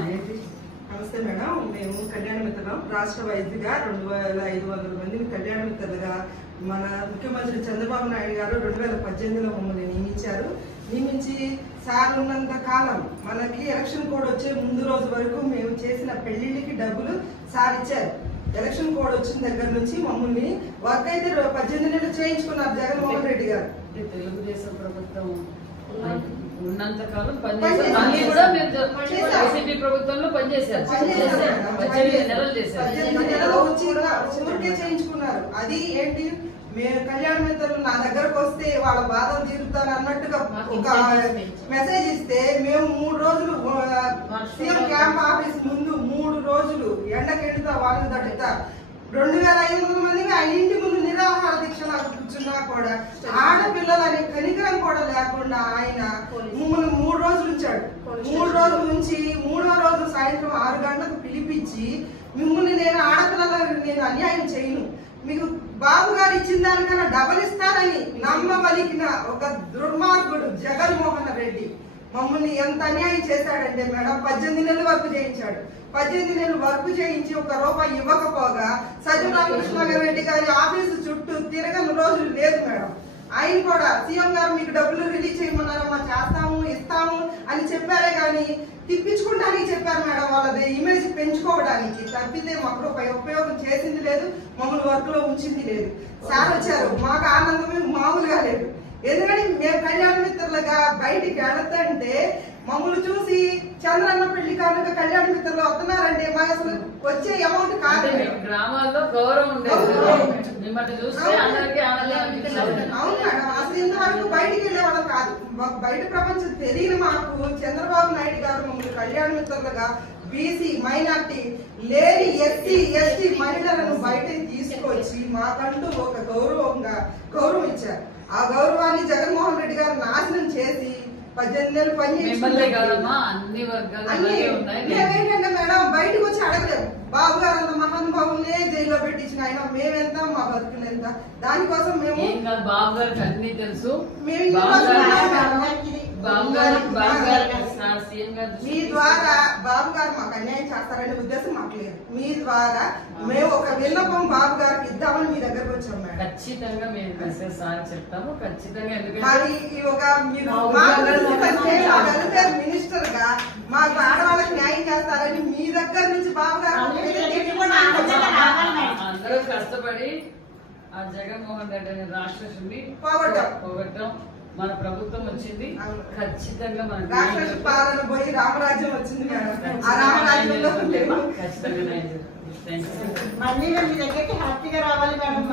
నమస్తే మేడం. మేము కళ్యాణ మిత్రులం. రాష్ట్ర వైద్యుగా 2500 మందిని కళ్యాణ మిత్రులుగా మన ముఖ్యమంత్రి చంద్రబాబు నాయుడు గారు 2018లో మమ్మల్ని నియమించి సార్ ఉన్నంత కాలం మనకి ఎలక్షన్ కోడ్ వచ్చే ముందు రోజు వరకు మేము చేసిన పెళ్లిళ్ళకి డబ్బులు సార్ ఇచ్చారు. ఎలక్షన్ కోడ్ వచ్చిన దగ్గర నుంచి మమ్మల్ని వర్క్ అయితే 18 నెలలు చేయించుకున్నారు జగన్మోహన్ రెడ్డి గారు. తెలుగుదేశం ప్రభుత్వం ఉన్నంత కాలం వైసీపీ ప్రభుత్వంలో పనిచేశారు. 18 నెలలు చేశారు. 18 నెలలు వచ్చి ఊరికే చేయించుకున్నారు. అది ఏంటి, మేము కళ్యాణ మిత్రులు నా దగ్గరకు వస్తే వాళ్ళ బాధలు తీరుతారు అన్నట్టుగా ఒక మెసేజ్ ఇస్తే మేము 3 రోజులు సీఎం క్యాంప్ ఆఫీస్ ముందు 3 రోజులు ఎండకెండుతా వాళ్ళని తట్టుతా 2500 మందిని ఆయన ఇంటి ముందు నిరాహార దీక్షలు కూర్చున్నా కూడా ఆడపిల్లలని కనికరం కూడా లేకుండా ఆయన మమ్మల్ని 3 రోజులు ఉంచాడు. 3 రోజుల నుంచి 3వ రోజు సాయంత్రం 6 గంటలకు పిలిపించి మిమ్మల్ని నేను ఆడపిల్లలకు నేను అన్యాయం చేయను, మీకు బాబు గారు ఇచ్చిన దానికన్నా డబల్ ఇస్తానని నమ్మవలికిన ఒక దుర్మార్గుడు జగన్మోహన్ రెడ్డి మమ్మల్ని ఎంత అన్యాయం చేశాడంటే మేడం, 18 నెలలు వర్క్ చేయించాడు. 18 నెలలు వర్క్ చేయించి ₹1 ఇవ్వకపోగా సజ్జల రామకృష్ణారెడ్డి గారి ఆఫీసు చుట్టూ తిరగని రోజులు లేదు మేడం. ఆయన కూడా సీఎం గారు మీకు డబ్బులు రిలీజ్ చేయమన్నారమ్మా, చేస్తాము ఇస్తాము అని చెప్పారే గాని తిప్పించుకోవడానికి చెప్పారు మేడం. వాళ్ళది ఇమేజ్ పెంచుకోవడానికి తప్పితే మాకు ఉపయోగం చేసింది లేదు, మమ్మల్ని వర్క్ లో ఉంచింది లేదు. సార్ వచ్చారు, మాకు ఆనందమే మామూలుగా లేదు. ఎందుకంటే మేము కళ్యాణ మిత్రులుగా బయటికి వెళతంటే మమ్మల్ని చూసి చంద్రన్న పెళ్లి కానుక కళ్యాణ మిత్రులు వస్తున్నారంటే మాకు అసలు వచ్చే అమౌంట్ కాదు. గ్రామాల్లో గౌరవం ఉండేది. అవును మేడం, అసలు ఇంతవరకు బయటికి వెళ్ళేవాళ్ళం కాదు. బయట ప్రపంచం తెలియని మాకు చంద్రబాబు నాయుడు గారు మమ్మల్ని కళ్యాణ మిత్రులుగా బీసీ మైనార్టీ లేని ఎస్సీ ఎస్టీ మహిళలను బయటకి తీసుకొచ్చి మాకంటూ ఒక గౌరవం ఇచ్చారు. ఆ గౌరవాన్ని జగన్మోహన్ రెడ్డి గారు నాశనం చేసి 18 నెలలు పనిచేయించుకుంటే మేమేంటంటే మేడం బయటకు వచ్చి అడగలేము. బాబు గారు అంత మహానుభావులే జైల్లో పెట్టించిన ఆయన మేమెంత, మా బతుకులు ఎంత, దానికోసం మేము బాబు గారికి అన్ని తెలుసు. మీ ద్వారా బాబు గారు మాకు అన్యాయం చేస్తారనే ఉద్దేశం మాకు లేదు. మీ ద్వారా మేము ఒక విన్నపం బాబు గారికి ఇద్దామని మీ దగ్గరకు వచ్చాం మేడం. ఖచ్చితంగా మేము మెసేజ్ సార్ చెప్తాము. ఖచ్చితంగా మినిస్టర్ గా మాకు ఆడవాళ్ళకి న్యాయం చేస్తారని మీ దగ్గర నుంచి బాబు గారు అందరూ కష్టపడి ఆ జగన్మోహన్ రెడ్డి రాక్షసుని పోగొట్టాం. మన ప్రభుత్వం వచ్చింది, ఖచ్చితంగా మన రాక్షస పాలన పోయి రామరాజ్యం వచ్చింది మేడం. ఆ రామరాజ్యంలో ఖచ్చితంగా మళ్ళీ మీ దగ్గరికి హ్యాపీగా రావాలి మేడం.